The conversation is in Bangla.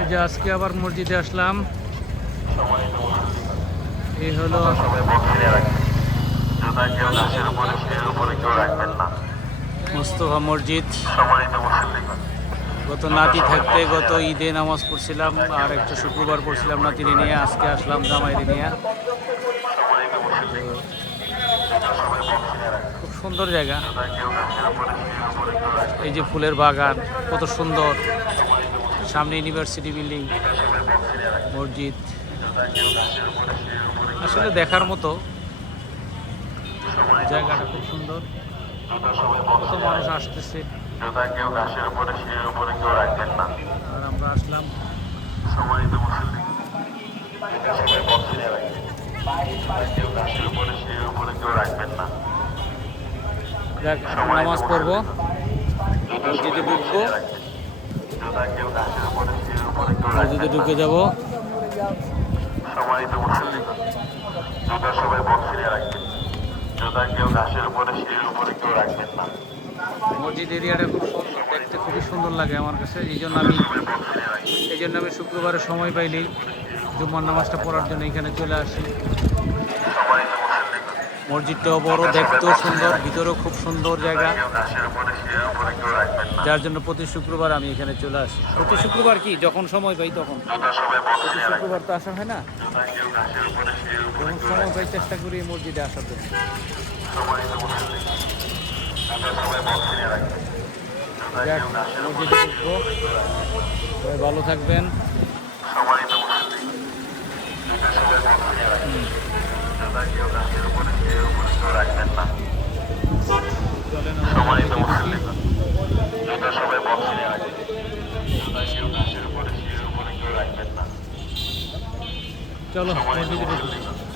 এই যে আজকে আবার মসজিদে আসলাম। এই হলো মোস্তফা মসজিদ। গত নাতি থাকতে গত ঈদে নামাজ পড়ছিলাম, আর একটা শুক্রবার পড়ছিলাম নাতিরে নিয়ে। আজকে আসলাম জামাইরে নিয়ে। খুব সুন্দর জায়গা। এই যে ফুলের বাগান, কত সুন্দর। সামনে ইউনিভার্সিটি বিল্ডিং, মসজিদ আসলে দেখার মতো। জায়গাটা খুব সুন্দর, কত মানুষ আসতেছে। আর আমরা আসলাম। যাক, নামাজ পড়বো, মসজিদে ঢুকবো, মসজিদে ঢুকে যাব। মসজিদ এরিয়াটা খুব সুন্দর, দেখতে খুবই সুন্দর লাগে আমার কাছে। এই জন্য আমি শুক্রবারে সময় পাইলেই জুম্মার নামাজটা পড়ার জন্য এখানে চলে আসি। মসজিদটাও বড়, দেখতেও সুন্দর, ভিতরেও খুব সুন্দর জায়গা, যার জন্য প্রতি শুক্রবার আমি এখানে চলে আসি। প্রতি শুক্রবার কি, যখন সময় পাই তখন। প্রতি শুক্রবার তো আসা হয় না, যখন সময় পাই চেষ্টা করি এই মসজিদে আসার জন্য। যাক, মসজিদে ঢুকবো। সবাই ভালো থাকবেন। চলেন আমরা মসজিদে ঢুকি। চলো মসজিদে ঢুকি।